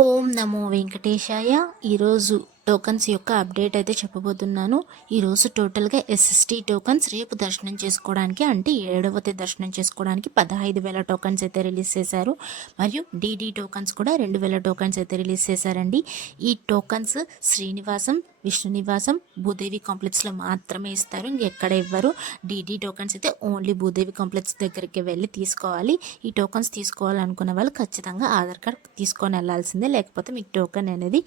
ఓం నమో వెంకటేశాయ. ఈరోజు టోకన్స్ యొక్క అప్డేట్ అయితే చెప్పబోతున్నాను. ఈరోజు టోటల్గా ఎస్ఎస్టీ టోకన్స్ రేపు దర్శనం చేసుకోవడానికి అంటే 7వ తేదీ దర్శనం చేసుకోవడానికి 15,000 టోకన్స్ అయితే రిలీజ్ చేశారు. మరియు డీడీ టోకన్స్ కూడా 2,000 టోకన్స్ అయితే రిలీజ్ చేశారండి. ఈ టోకన్స్ శ్రీనివాసం, విష్ణు నివాసం, భూదేవి కాంప్లెక్స్లో మాత్రమే ఇస్తారు, ఇంకెక్కడ ఇవ్వరు. డీడీ టోకన్స్ అయితే ఓన్లీ భూదేవి కాంప్లెక్స్ దగ్గరికి వెళ్ళి తీసుకోవాలి. ఈ టోకన్స్ తీసుకోవాలనుకున్న వాళ్ళు ఖచ్చితంగా ఆధార్ కార్డ్ తీసుకొని వెళ్ళాల్సిందే, లేకపోతే మీకు టోకెన్ అనేది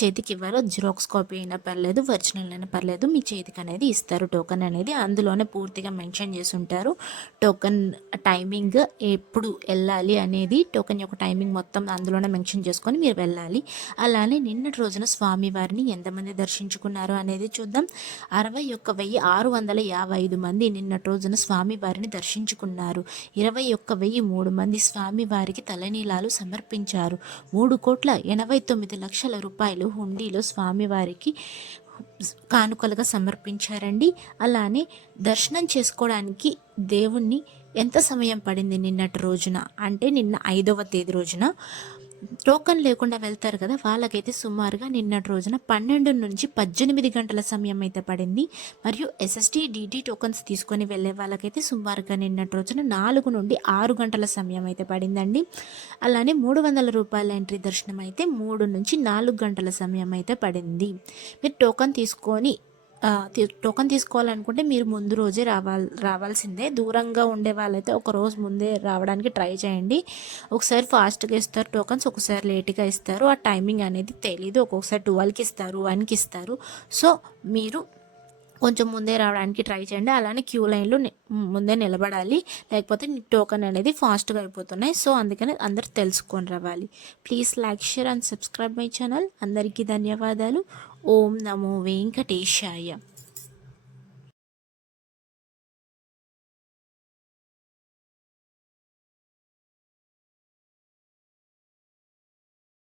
చేతికి ఇవ్వరు. జిరాక్స్ కాపీ అయినా పర్లేదు, ఒరిజినల్ అయినా పర్లేదు, మీ చేతికి అనేది ఇస్తారు టోకెన్ అనేది. అందులోనే పూర్తిగా మెన్షన్ చేసి ఉంటారు టోకెన్ టైమింగ్, ఎప్పుడు వెళ్ళాలి అనేది. టోకెన్ యొక్క టైమింగ్ మొత్తం అందులోనే మెన్షన్ చేసుకొని మీరు వెళ్ళాలి. అలానే నిన్నటి రోజున స్వామివారిని ఎంతమంది దర్శించుకున్నారు అనేది చూద్దాం. 61,655 మంది నిన్నటి రోజున స్వామివారిని దర్శించుకున్నారు. 21,003 మంది స్వామివారికి తలనీలాలు సమర్పించారు. 3,89,00,000 రూపాయలు హుండీలో స్వామివారికి కానుకలుగా సమర్పించారండి. అలానే దర్శనం చేసుకోవడానికి దేవుణ్ణి ఎంత సమయం పడింది నిన్నటి రోజున అంటే నిన్న 5వ తేదీ రోజున టోకన్ లేకుండా వెళ్తారు కదా, వాళ్ళకైతే సుమారుగా నిన్నటి రోజున 12 నుంచి 18 గంటల సమయం అయితే పడింది. మరియు ఎస్ఎస్టీ డీటీ టోకన్స్ తీసుకొని వెళ్ళే వాళ్ళకైతే సుమారుగా నిన్నటి రోజున 4 నుండి 6 గంటల సమయం అయితే పడిందండి. అలానే 300 రూపాయల ఎంట్రీ దర్శనం అయితే 3 నుంచి 4 గంటల సమయం అయితే పడింది. మీరు టోకన్ తీసుకొని టోకన్ తీసుకోవాలనుకుంటే మీరు ముందు రోజే రావాల్సిందే. దూరంగా ఉండే వాళ్ళైతే ఒక రోజు ముందే రావడానికి ట్రై చేయండి. ఒకసారి ఫాస్ట్గా ఇస్తారు టోకన్స్, ఒకసారి లేట్గా ఇస్తారు. ఆ టైమింగ్ అనేది తెలీదు, ఒక్కొక్కసారి 12కి ఇస్తారు, 1కి ఇస్తారు. సో మీరు కొంచెం ముందే రావడానికి ట్రై చేయండి. అలానే క్యూ లైన్లో ముందే నిలబడాలి, లేకపోతే టోకన్ అనేది ఫాస్ట్గా అయిపోతున్నాయి. సో అందుకని అందరు తెలుసుకొని రావాలి. Please like, share and subscribe my channel. అందరికీ ధన్యవాదాలు. ఓం నమో వెంకటేశాయ.